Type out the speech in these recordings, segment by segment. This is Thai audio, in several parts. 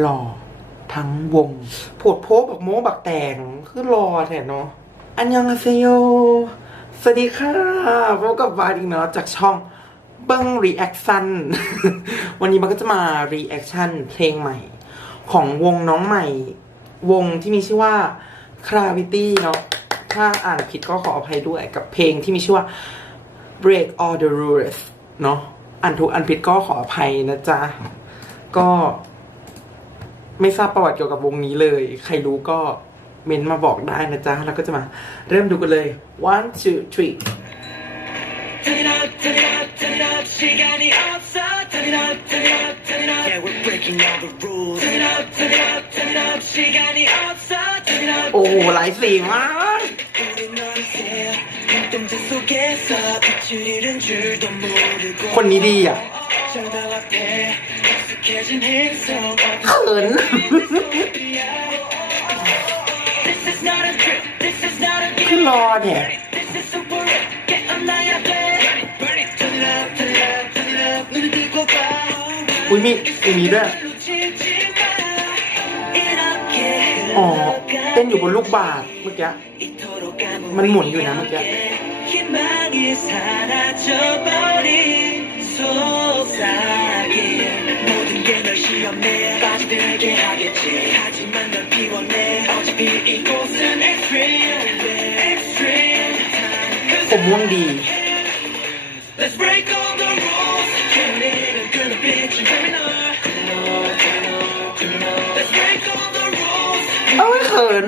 หล่อทั้งวงโผดโพบักโมบักแต่งคือรอแท้เนาะอันยังอาเซโย สวัสดีค่ะพบกับบาร์อีกเนาะจากช่องเบิ้งรีแอคชั่น วันนี้มันก็จะมารีแอคชั่นเพลงใหม่ ของวงน้องใหม่ วงที่มีชื่อว่า Gravity เนาะถ้าอ่านผิดก็ขออภัยด้วยกับเพลงที่มีชื่อว่า Break All the Rules เนาะอ่านถูกอ่านผิดก็ขออภัยนะจ๊ะ ก็ ไม่ทราบประวัติเกี่ยวกับวงนี้เลย ใครรู้ก็เมนต์มาบอกได้นะจ๊ะ แล้วก็จะมาเริ่มดูกันเลย one two three Turn it up, turn it up, turn it up, 시간이 없어. Turn it up, turn it up, turn it up. Yeah, we're breaking all the rules. Turn it up, turn it up, turn it up, 시간이 없어. Turn it up. โอ้โหหลายสีมาก 우린 어느새 눈동자 속에서 빛을 잃은 줄도 모르고 คนนี้ดีอ่ะ 저당 앞에 익숙해진 행성 เขินขึ้นรอเนี่ยอุ้ยมีอุ้ยมีด้วย อ๋อ เต้นอยู่บนลูกบาศเมื่อกี้ มันหมุนอยู่นะเมื่อกี้ ผมม่วงดีเอ้ยเขิน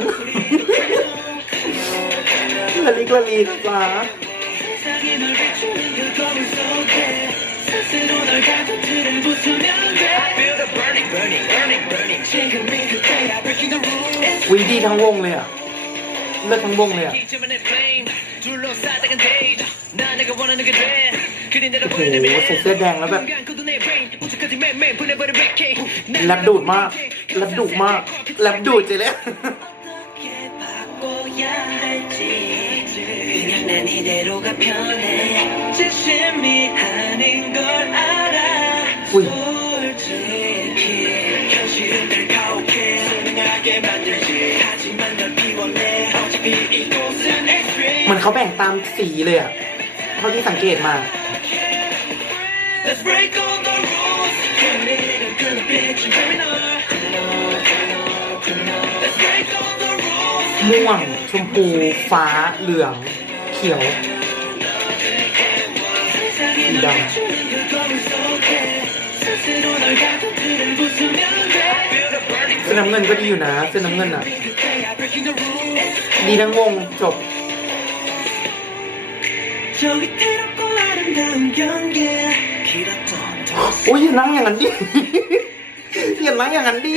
ละลิกละลีจ้าวีดีทั้งวงเลยอะ เลิกทั้งวงเลยอ่ะ 기침하는 flame 둘러싸다간 데이저 난 내가 원하는 게 돼. 그린 대로 โอ้โห 보여내면 ใส่เสื้อแดงแล้วแบบ 눈 감고도 내 brain 우측까지 맨맨 보내버려 BK แรปดูดมากแรปดุมากแรปดูดจะเลย 어떻게 바꿔야 할지 그냥 난 이대로가 편해 진심이 아닌 걸 알아 เขาแบ่งตามสีเลยอะเท่าที่สังเกตมา ม่วง ชมพู ฟ้า เหลือง เขียวสีดำเส้อน้ำเงินก็ดีอยู่นะเส้อน้ำเงินอะ ดีทั้งวงจบ 저 위태롭고 아름다운 경계 길었던 더 โอ้ยอย่านั่งอย่างนั้นดิ อย่านั่งอย่างนั้นดิ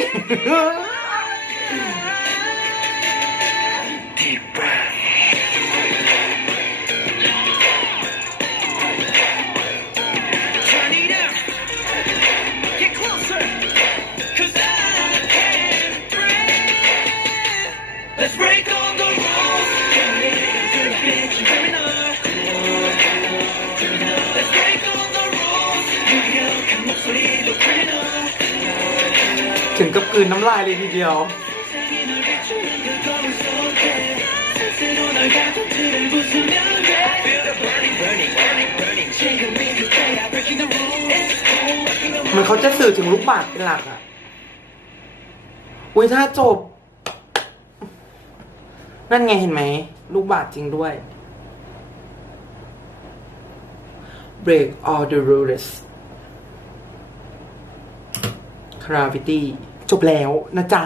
deep breath Turn it up Get closer Cause I can't breathe Let's break all the rules ถึงกับกืนน้ำลายเลยทีเดียว มันเขาจะสื่อถึงลูกบาศเป็นหลักอะอุ้ยถ้าจบ นั่นไงเห็นไหม ลูกบาศจริงด้วย break all the rules gravity จบแล้วนะจ๊ะ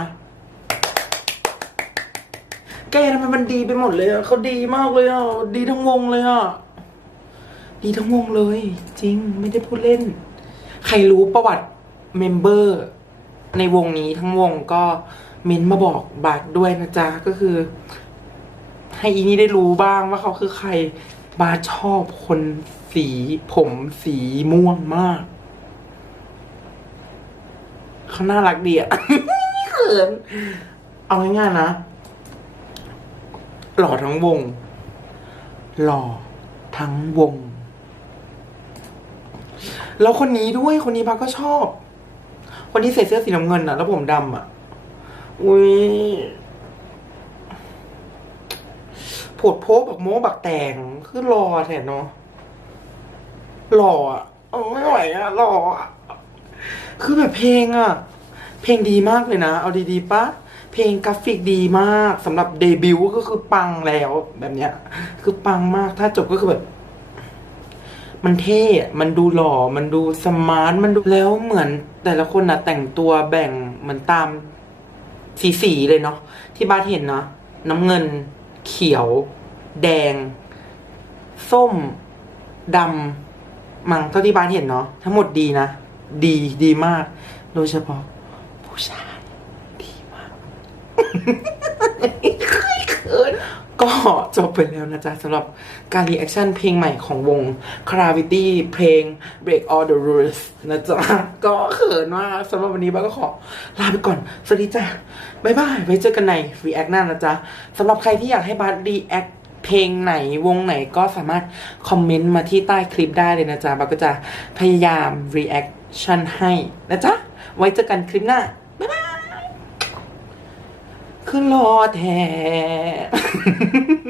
แกทำไมมันดีไปหมดเลยอะเขาดีมากเลยอะดีทั้งวงเลยอะดีทั้งวงเลย จริงไม่ได้พูดเล่น ใครรู้ประวัติเมมเบอร์ในวงนี้ทั้งวงก็เมนมาบอกบาทด้วยนะจ๊ะ ก็คือ ให้อีนี่ได้รู้บ้างว่าเขาคือใคร บาทชอบคนสีผมสีม่วงมาก เขาน่ารักดีอะเขินเอาง่ายๆนะ หล่อทั้งวง หล่อทั้งวง แล้วคนนี้ด้วยคนนี้พักก็ชอบ คนที่ใส่เสื้อสีน้ำเงินอะแล้วผมดำอะอุ้ยผดโพบักโม้บักแตงคือรอแทนเนาะหล่ออะไม่ไหวอะหล่ออะ คือแบบเพลงอะเพลงดีมากเลยนะ เอาดีๆปะเพลงกราฟิกดีมากสำหรับเดบิวต์ก็คือปังแล้วแบบเนี้ย คือปังมากถ้าจบก็คือแบบ มันเท่ มันดูหล่อ มันดูสมาร์ท มันดูแล้วเหมือนแต่ละคนนะแต่งตัวแบ่งเหมือนตามสีสีๆเลยเนาะที่บ้านเห็นเนาะน้ำเงิน เขียว แดง ส้มดำมังเท่าที่บ้านเห็นเนาะทั้งหมดดีนะ ดีดีมาก โดยเฉพาะ ผู้ชายดีมากเขินก็จบไปแล้วนะจ๊ะสำหรับการรีแอคชั่นเพลงใหม่ของวง Gravity เพลง Break All the Rules นะจ๊ะ ก็เขินมากสำหรับวันนี้บ้าก็ขอลาไปก่อน สวัสดีจ้ะบ๊ายบายไว้เจอกันใน React หน้านะจ๊ะสำหรับใครที่อยากให้บ้า React เพลงไหนวงไหนก็สามารถคอมเมนต์มาที่ใต้คลิปได้เลยนะจ๊ะบ้าก็จะพยายาม ฉันให้นะจ๊ะ ไว้เจอกันคลิปหน้า บ๊ายบายคือรอแท้